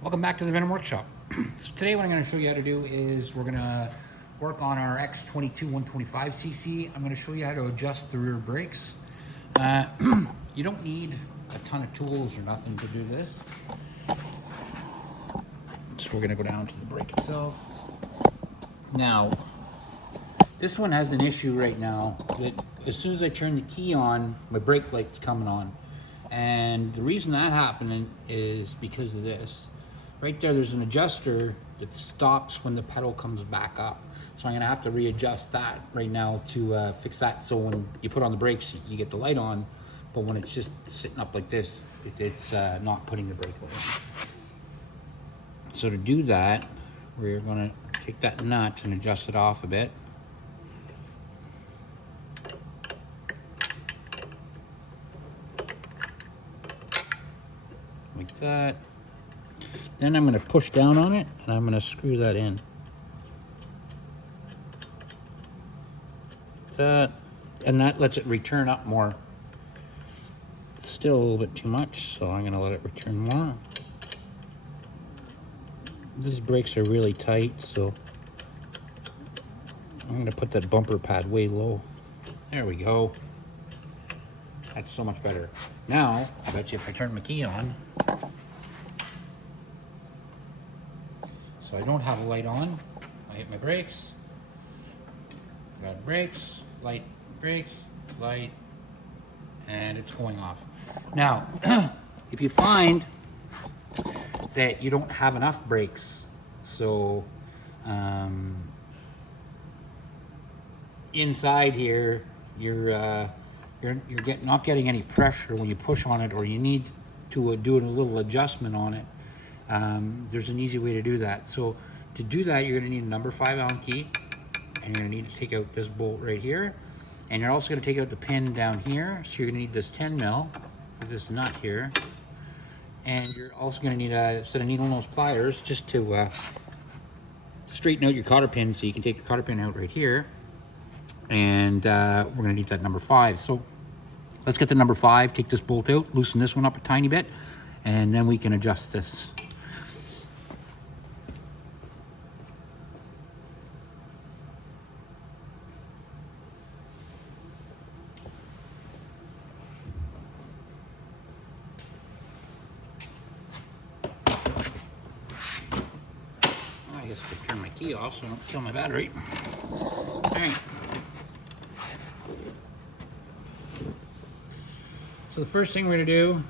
Welcome back to the Venom Workshop. So today what I'm going to show you how to do is we're going to work on our X22 125cc. I'm going to show you how to adjust the rear brakes. You don't need a ton of tools or nothing to do this. So we're going to go down to the brake itself. Now, this one has an issue right now that as soon as I turn the key on, my brake light's coming on. And the reason that happening is because of this. Right there, there's an adjuster that stops when the pedal comes back up. So I'm gonna have to readjust that right now to fix that. So when you put on the brakes, you get the light on, but when it's just sitting up like this, it's not putting the brake light on. So to do that, we're gonna take that nut and adjust it off a bit. Like that. Then I'm going to push down on it and I'm going to screw that in. That, and that lets it return up more. It's still a little bit too much, so I'm going to let it return more. These brakes are really tight, so I'm going to put that bumper pad way low. There we go. That's so much better. Now, I bet you if I turn my key on, so I don't have a light on, I hit my brakes, got brakes, light, and it's going off. Now, if you find that you don't have enough brakes, so inside here, you're not getting any pressure when you push on it, or you need to do a little adjustment on it. There's an easy way to do that. So to do that, you're going to need a number 5 Allen key, and you're going to need to take out this bolt right here, and you're also going to take out the pin down here. So you're going to need this 10 mil for this nut here, and you're also going to need a set of needle nose pliers just to straighten out your cotter pin, so you can take your cotter pin out right here. And we're going to need that number 5. So let's get the number 5, take this bolt out, loosen this one up a tiny bit, and then we can adjust this. I guess I could turn my key off so I don't kill my battery. All right. So the first thing we're going to do,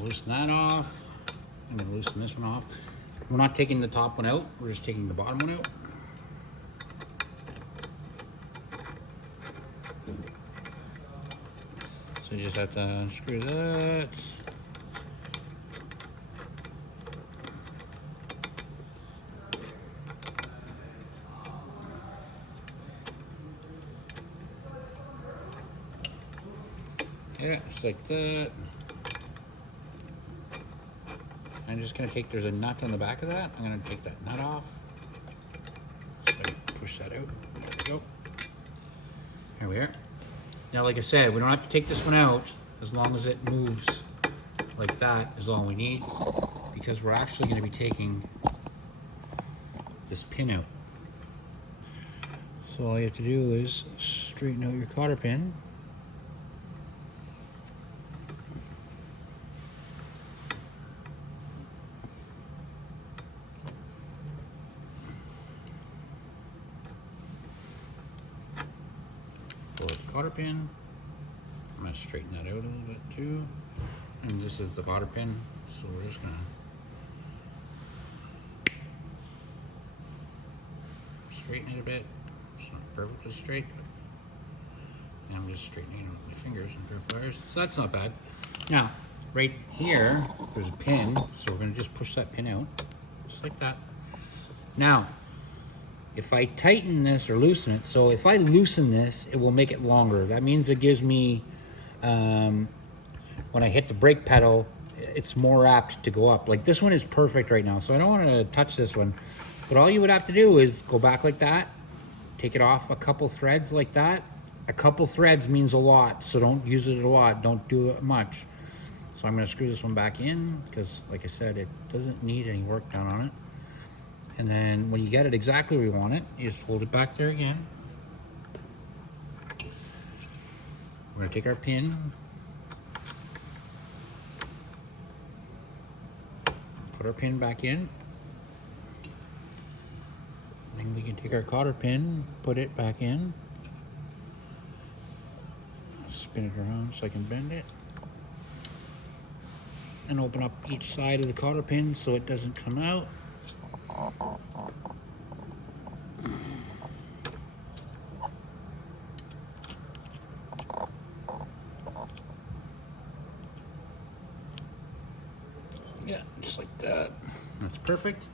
loosen that off. I'm going to loosen this one off. We're not taking the top one out, we're just taking the bottom one out. So you just have to unscrew that. Yeah, just like that. I'm just going to take, there's a nut on the back of that. I'm going to take that nut off. So push that out. There we go. Here we are. Now, like I said, we don't have to take this one out. As long as it moves like that is all we need, because we're actually going to be taking this pin out. So all you have to do is straighten out your cotter pin. Pull out the cotter pin. I'm going to straighten that out a little bit too. And this is the cotter pin, so we're just going to straighten it a bit. It's not perfectly straight, but I'm just straightening it with my fingers and pair of pliers. So that's not bad. Now, right here, there's a pin, so we're going to just push that pin out, just like that. Now, if I tighten this or loosen it, so if I loosen this, it will make it longer. That means it gives me, when I hit the brake pedal, it's more apt to go up. Like this one is perfect right now, so I don't want to touch this one. But all you would have to do is go back like that, take it off a couple threads like that, A couple threads means a lot, so don't use it a lot. Don't do it much. So I'm going to screw this one back in because, like I said, it doesn't need any work done on it. And then when you get it exactly where you want it, you just hold it back there again. We're going to take our pin, put our pin back in. And we can take our cotter pin, put it back in. Spin it around so I can bend it. And open up each side of the cotter pin so it doesn't come out. Yeah, just like that. That's perfect.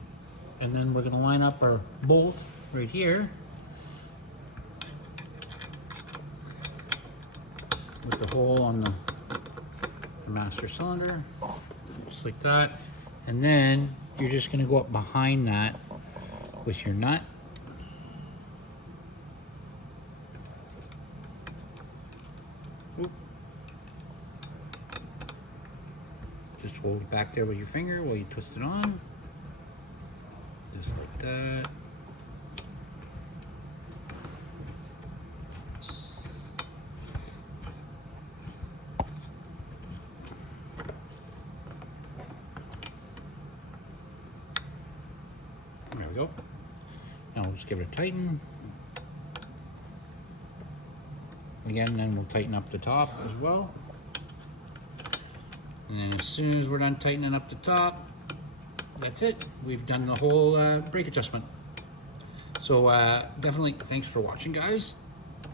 And then we're going to line up our bolt right here with the hole on the master cylinder, just like that. And then you're just going to go up behind that with your nut. Oop. Just hold it back there with your finger while you twist it on. Just like that. There we go. Now we'll just give it a tighten. Again, then we'll tighten up the top as well. And then as soon as we're done tightening up the top, that's it. We've done the whole brake adjustment. So definitely thanks for watching, guys.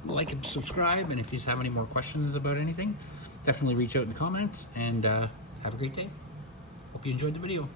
Like and subscribe, and if you have any more questions about anything, definitely reach out in the comments, and have a great day. Hope you enjoyed the video.